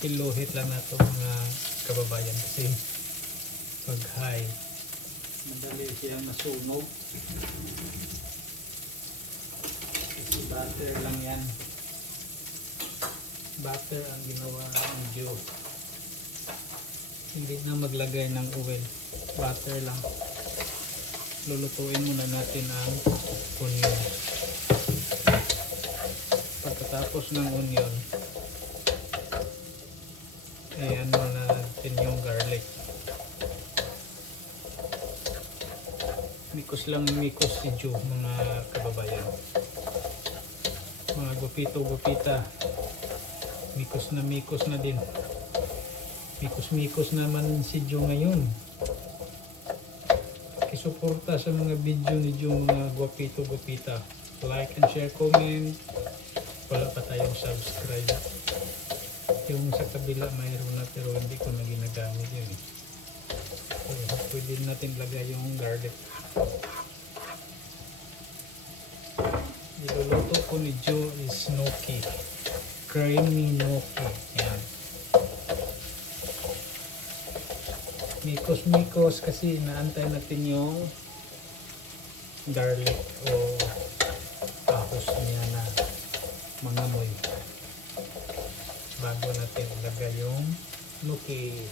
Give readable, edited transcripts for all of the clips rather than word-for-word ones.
Iluhit lang na ito mga kababayan kasi pag high madali siyang masunog. Kasi butter lang yan. Butter ang ginawa ng Joe. Hindi na maglagay ng oil. Butter lang. Lulutuin muna natin ang onion. Pagkatapos ng onion, ay ano na natin yung garlic. Mikos lang mikos si Joe, mga kababayan. Mga gupito-gupita. Mikos na din. Mikos naman si Joe ngayon. Pakisuporta sa mga video ni Joe, mga gupito-gupita. Like and share, comment. Wala pa tayong subscribe. Yung sa kabila mayroon na pero hindi ko na ginagamit yun. So, pwede natin lagay yung garlic. Iluluto ko ni Joe is gnocchi. Creamy gnocchi. Yan. Mikos kasi inaantay natin yung garlic o ahos niya na mangamoy bago natin ilagay yung gnocchi.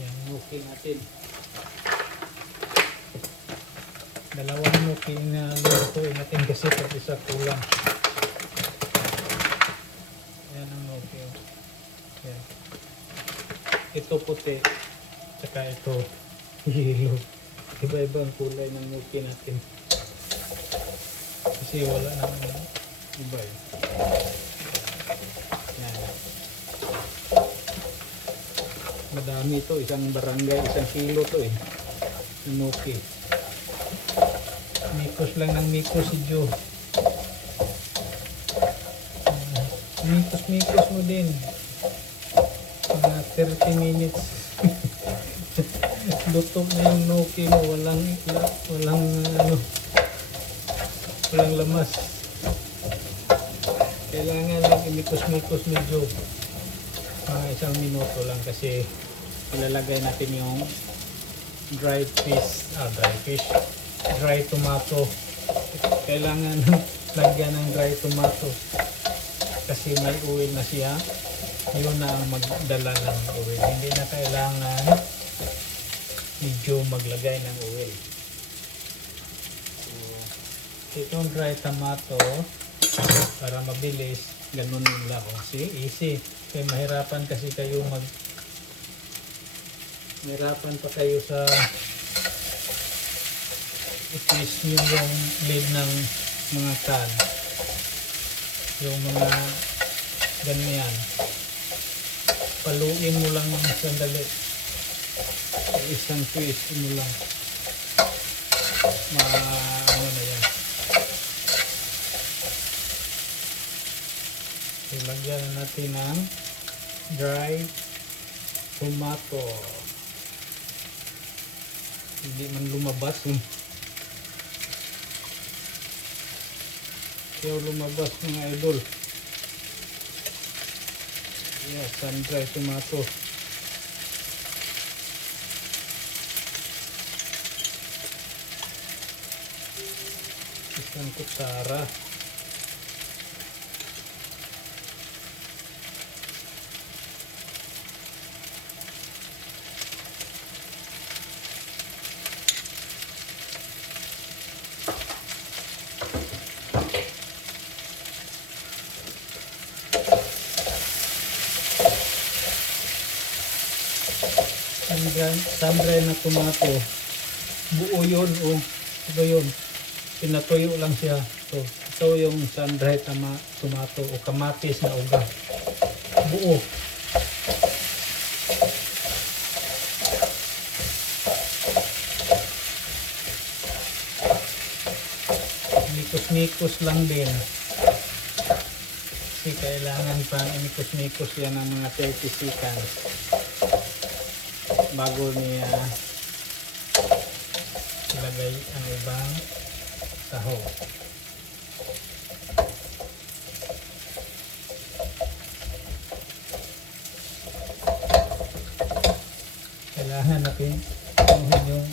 Yan gnocchi natin. Dalawang gnocchi na lutuin natin kasi pag isa kulang. Yan ang gnocchi. Yan. Ito puti. Saka ito yellow. Iba-iba ang kulay ng gnocchi natin. Kasi wala naman iba eh. Yan. Madami ito. Isang barangay, isang kilo to eh. Gnocchi. Mikos lang ng mikos si Joe. Mikos mo din. Mga 30 minutes. Luto na yung gnocchi mo. Walang lamas. Kailangan lang imikos-mikos ni Joe. Mga isang minuto lang kasi ilalagay natin yung dry tomato. Kailangan lagyan ng dry tomato kasi may oil na siya. Yun na ang magdala ng oil. Hindi na kailangan medyo maglagay ng oil. So, itong dry tomato para mabilis, ganun lang. See, easy. Kaya mahirapan kasi kayo mahirapan pa kayo sa i-twist nyo yung lid ng mga can. Yung mga ganyan. Paluin mo lang ng sandali. Isang twist mo lang. Ano na yan. Ilagyan natin ng dry tomato. Hindi man lumabas Kaya lumabas mga idol. Yeah, sun-dry tomato. Isang kutsara. Sun-dry na tomato. Buo yun. Ito yun. Pinatuyo lang siya. So, ito yung sun-dry tomato o kamatis na uga. Buo. Mikos-mikos lang din. Kasi kailangan pa mikos-mikos yan ng mga 30 seconds bago niya ilagay ang ibang sahog. Kailangan natin tunuhin yung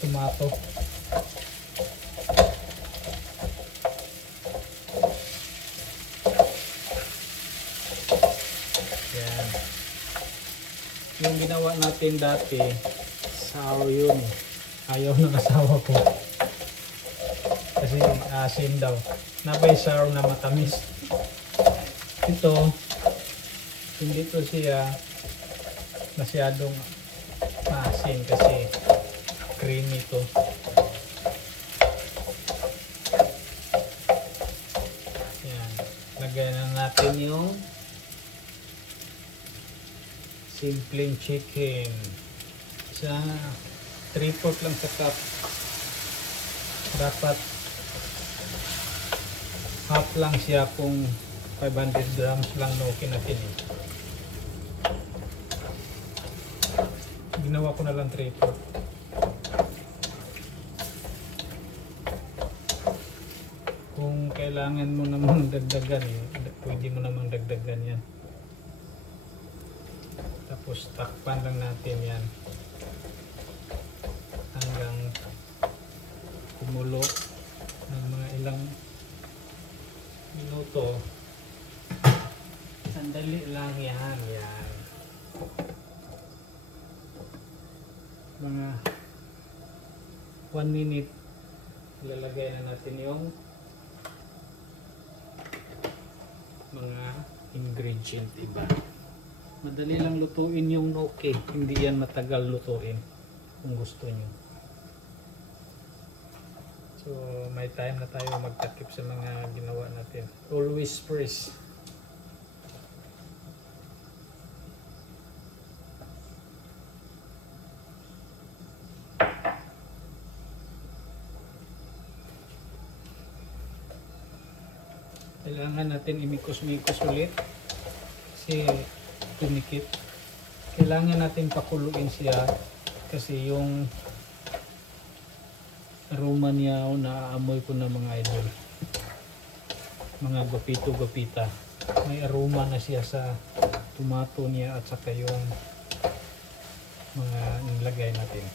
tomato. Yan. Yung ginawa natin dati, sour yun. Ayaw ng asawa ko. Kasi asin daw. Napay sour na matamis. Ito, hindi to siya masyadong maasin kasi creamy to. Yan. Lagyan na natin yung simpleng chicken. Sa 3/4 lang sa cup. Dapat half lang siya kung 500 grams lang nukin natin eh. Ginawa ko na lang 3/4. Kung kailangan mo namang dagdagan eh, pwede mo namang dagdagan yan. Tapos takpan lang natin yan hanggang kumulo ng mga ilang minuto. Sandali lang yan. Yan. Mga 1 minute ilalagay na natin yung mga ingredient iba. Madali lang lutuin yung gnocchi, hindi yan matagal lutuin kung gusto nyo. So may time na tayo magtakip sa mga ginawa natin. Always fresh. Kailangan natin imikos-mikos ulit kasi tumikit. Kailangan natin pakuluin siya kasi yung aroma niya naaamoy ko na mga idol, mga gupito-gupita. May aroma na siya sa tomato niya at saka yung mga nilagay natin.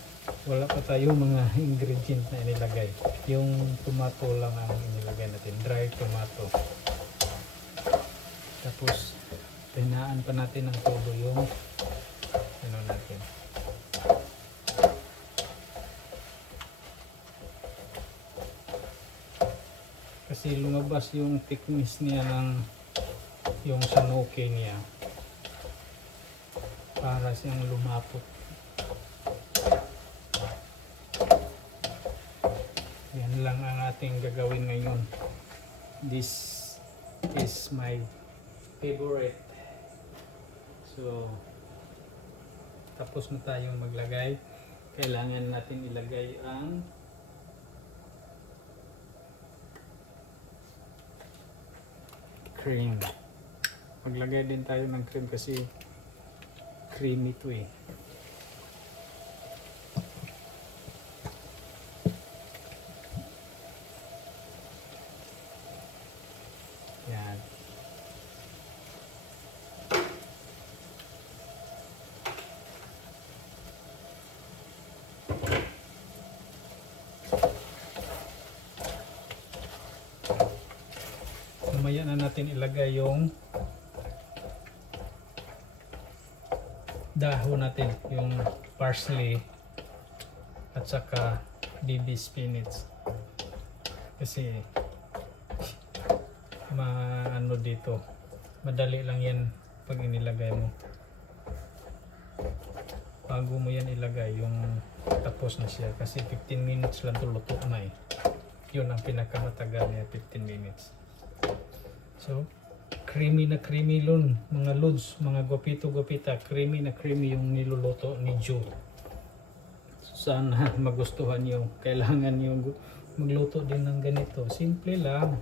Wala pa tayong mga ingredient na inilagay. Yung tomato lang ang inilagay natin, dry tomato. Tapos pinaan pa natin ng todo yung ano natin. Kasi lumabas yung thickness niya ng yung sanoke niya para siyang lumapot. Yan lang ang ating gagawin ngayon. This is my favorite. So tapos na tayong maglagay. Kailangan natin ilagay ang cream. Maglagay din tayo ng cream kasi creamy to eh. Yan. Mamaya na natin ilagay yung dahon natin, yung parsley at saka baby spinach. Kasi ano dito, madali lang yan pag inilagay mo. Bago mo yan ilagay, yung tapos na siya kasi 15 minutes lang to luto na eh. Yun ang pinakamatagal niya, 15 minutes. So creamy na creamy lun, mga lods, mga gupito-gupita, creamy na creamy yung niluluto ni Joe. So, sana magustuhan nyo. Kailangan nyo magluto din ng ganito. Simple lang.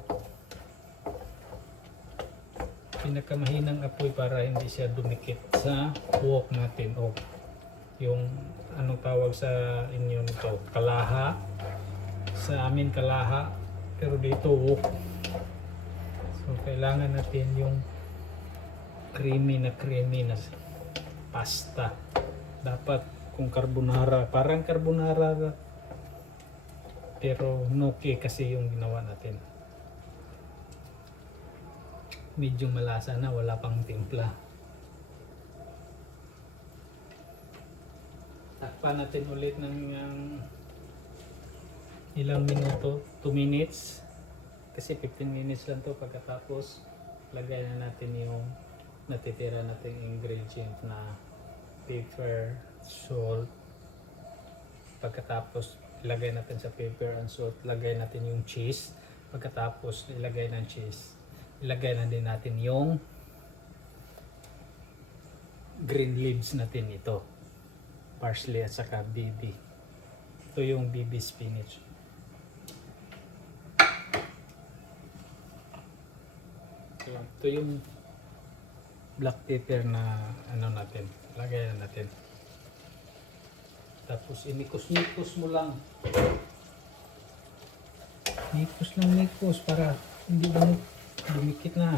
Pinakamahinang apoy para hindi siya dumikit sa wok natin. Oh, Yung anong tawag sa inyo nito? Kalaha. Sa amin kalaha. Pero dito wok. So kailangan natin yung creamy na pasta. Dapat kung carbonara, parang carbonara pero gnocchi kasi yung ginawa natin. Medyo malasa na, wala pang timpla. Takpan natin ulit ng ilang minuto, 2 minutes. Kasi 15 minutes lang to. Pagkatapos lagay na natin yung natitira nating ingredient na pepper, salt. Pagkatapos ilagay natin sa pepper and salt, lagay natin yung cheese. Pagkatapos ilagay ng cheese, ilagay na din natin yung green leaves natin ito, parsley at saka BB. Ito yung BB spinach. Ito yung black pepper na ano natin, lagay na natin. Tapos inikos-nikos mo lang. Nikos lang nikos para hindi dumikit na.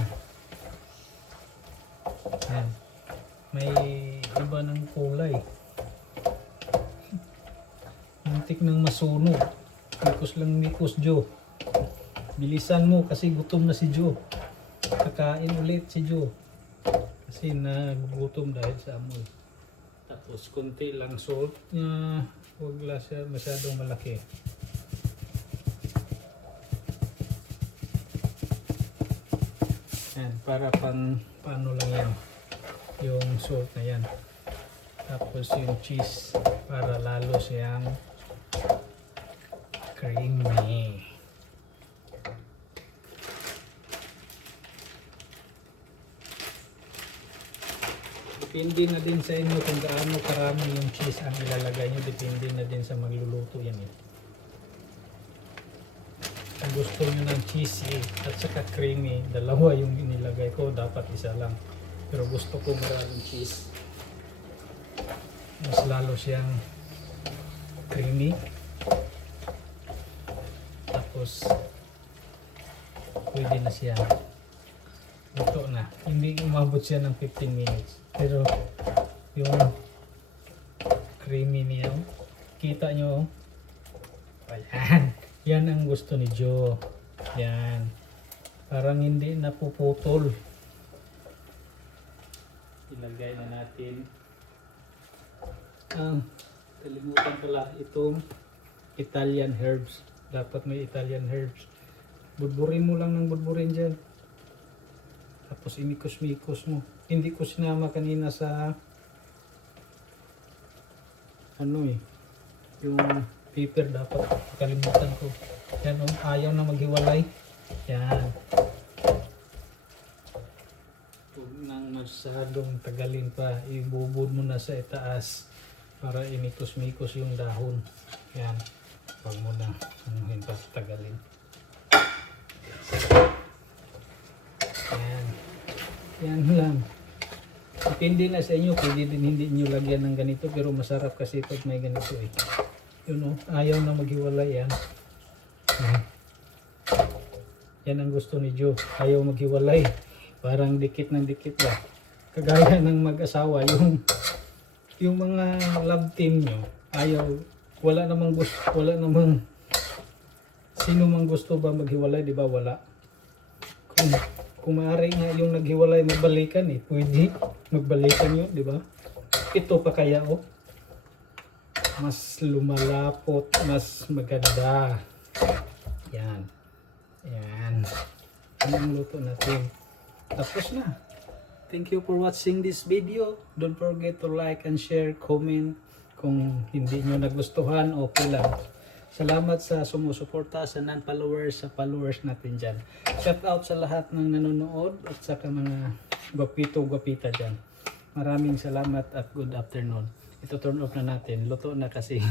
Yan. May iba ng kulay. Muntik nang masunog. Nikos lang nikos, Joe. Bilisan mo kasi gutom na si Joe. Kakain ulit si Joe. Kasi nagugutom dahil sa amoy. Tapos konti lang salt niya, huwag lang siya masyadong malaki. Yan, para paano lang yan, yung salt na yan. Tapos yung cheese, para lalo siyang creamy. Depende na din sa inyo kung gaano karami yung cheese ang ilalagay nyo. Depende na din sa magluluto yan eh. Kung gusto nyo ng cheesy at saka creamy, dalawa yung inilagay ko, dapat isa lang. Pero gusto ko maraming cheese. Mas lalo siyang creamy. Tapos pwede na siya. Luto na. Hindi umabot siya ng 15 minutes. Pero yung creamy niya, kita nyo, ayan, yan ang gusto ni Joe. Yan, parang hindi napuputol. Ilagay na natin ang kalimutan pala itong Italian herbs. Dapat may Italian herbs. Budburin mo lang ng budburin dyan. Tapos imikos-mikos mo. Hindi ko sinama kanina sa ano eh, yung paper, dapat kalimutan ko. Yan oh, ayaw na maghiwalay. Yan. Huwag nang masyadong tagalin pa. Ibubod mo na sa itaas para imikos-mikos yung dahon. Yan. Huwag mo na anuhin pa, tagalin. Yan. Yan lang. Depende na sa inyo, pwede din hindi nyo lagyan ng ganito, pero masarap kasi pag may ganito eh. Yun o, ayaw na maghiwalay yan. Yan ang gusto ni Joe, ayaw maghiwalay. Parang dikit ng dikit ba. Kagaya ng mag-asawa, yung mga love team nyo, ayaw, wala namang sino mang gusto ba maghiwalay, di ba? Wala. Kung maaari nga yung naghiwalay magbalikan eh, pwede magbalikan yun, di ba? Ito pa kaya oh, mas lumalapot, mas maganda. Yan. Yan. Yan ang luto natin. Tapos na. Thank you for watching this video. Don't forget to like and share, comment. Kung hindi nyo nagustuhan, okay lang. Salamat sa sumusuporta, sa non-followers, sa followers natin dyan. Shout out sa lahat ng nanonood at sa mga gwapito-gwapita dyan. Maraming salamat at good afternoon. Ito turn off na natin. Luto na kasi.